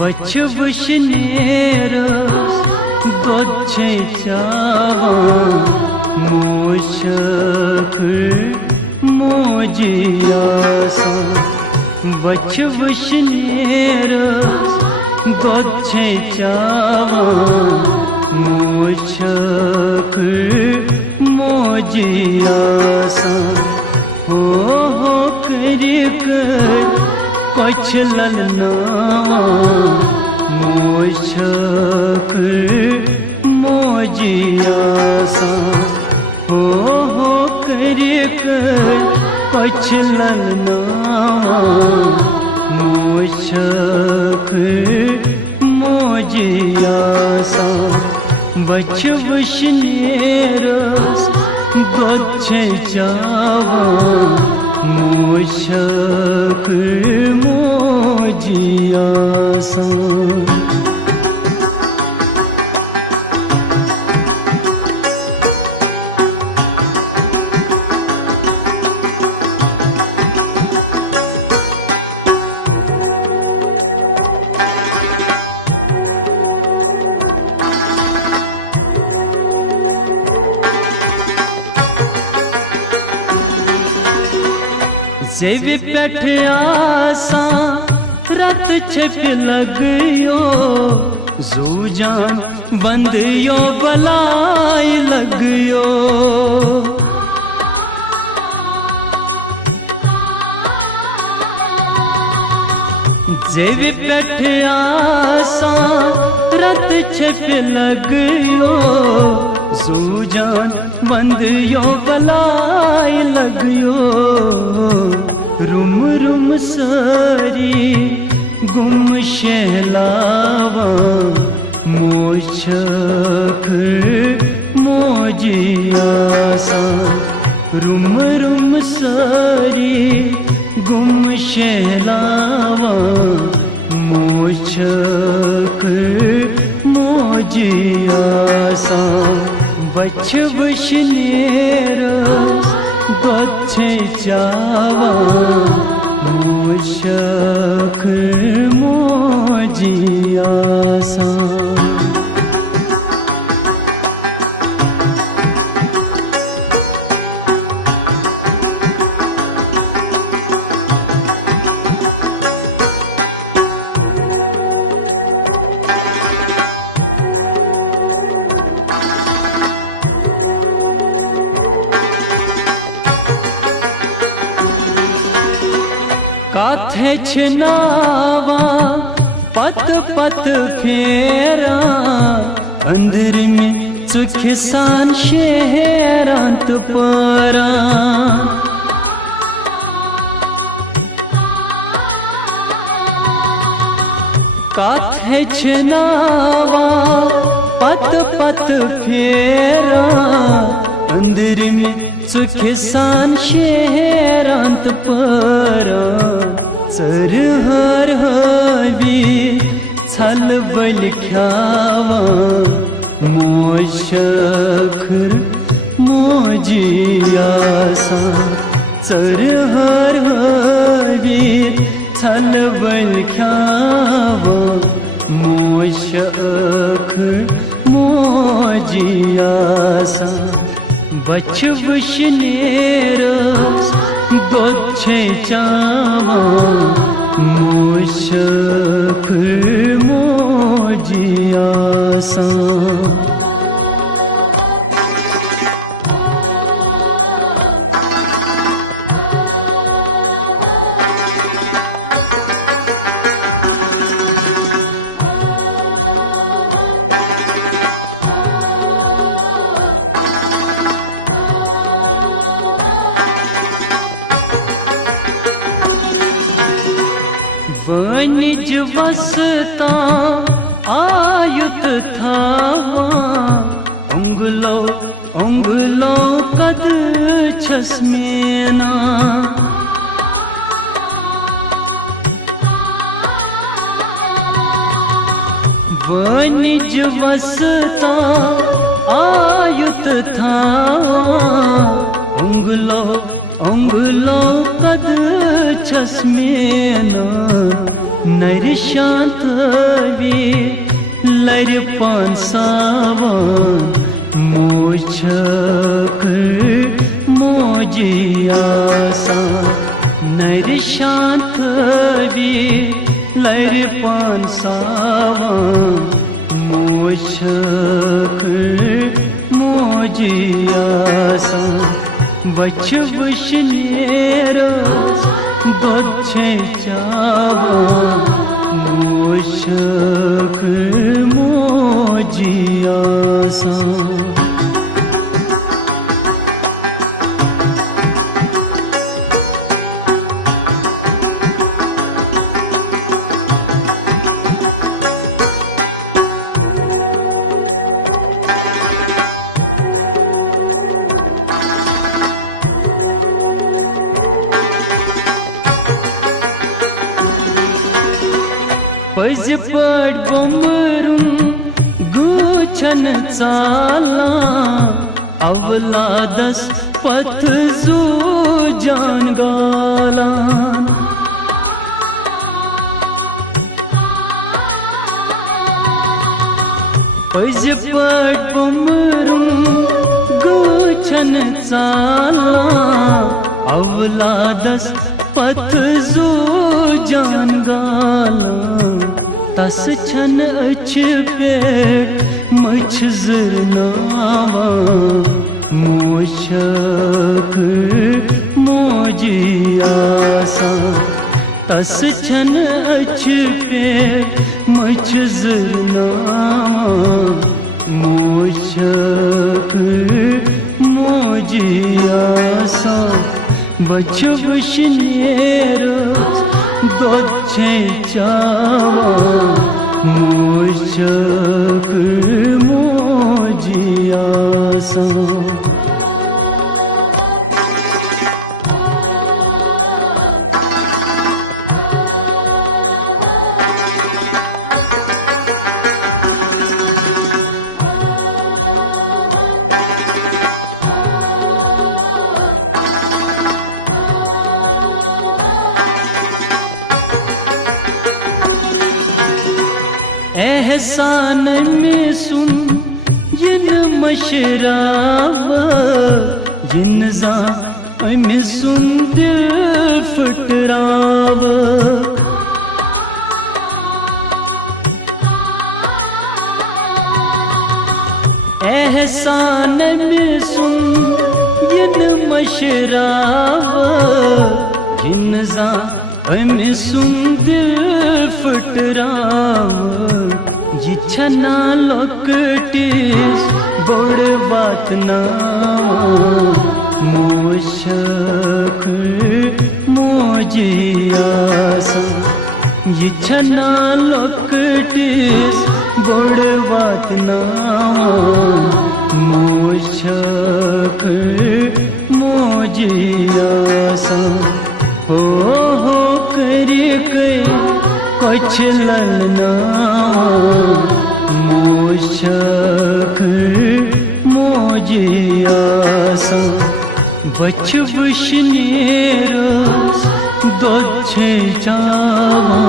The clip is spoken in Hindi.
बच्छ वुशनेरस दोद छे चावान मोशखर मोजियासा बच्छ वुशनेरस दोद छे चावान मोशखर मोजियासा हो कर कछ ललनावा मोशखर मोजियासा हो कर कछ ललनावा मोशखर मोजियासा बच्छ वुशनेरस दोद छे चावान मोशखर मोजियासा जेव पेठ आसा रत छिप लगयो जूजान बंदियो बलाई लगयो जेव पेठ आसा रत छिप लगयो जूजान बंदियो बलाई लगयो रुम रुम सारी गुम शहलावा मोशखर मोजियासा रुम रुम सारी गुम शहलावा मोशखर मोजियासा बच्छ वुशनेरस दोद छे चावान मोशखर मोजियासा काथे छनावा पत पत फेरा अंदर में चुखसान शहरांत परा काथे छनावा पत पत फेरा अंदर में चुखसान शहरांत परा चर हर हवी छल बल ख्यावा मोशखर मोजियासा चर हर हवी छल बल ख्यावा मोशखर मोजियासा बच्छ वुशनेरस दोद छे चावान मोशखर मोजियासा वनिज वसता आयुत थावा उंगलो उंगलो कद छसमेना वनिज वसता आयुत थावा उंगलो उंगलो कद छसमेना नर शांत वी लर पांसावान मोछक मोजियासा नर शांत वी लर पांसावान मोछक मोजियासा वच वशनेरस दोछे चावा मोशक मोजियासा पज पड़ बमरुन गुछन चाला अवलादस पथ जू जान गालान पज पड़ बमरुन गुछन चाला अवलादस पथ जू जान गालान तस छन अच पेट मछ जरनावा मोशक मोजियासा तस छन अच पेट मछ जरनावा मोशक मोजियासा बच वशनेरस दोछे चावा मोशक मोजियासा एहसान में सुन जिन मशराब जिन जा में सुन दिल फटराव एहसान में सुन जिन मशराब जिन जा में सुन दिल फटराव ये छना लोकटिस बड़ बात ना मोशक मोजियासा ये छना लोकटिस बड़ बात ना मोशक मोजियासा हो कर कुछ ललना मोशक मोजियासा बच वशनेरस दोछे चावा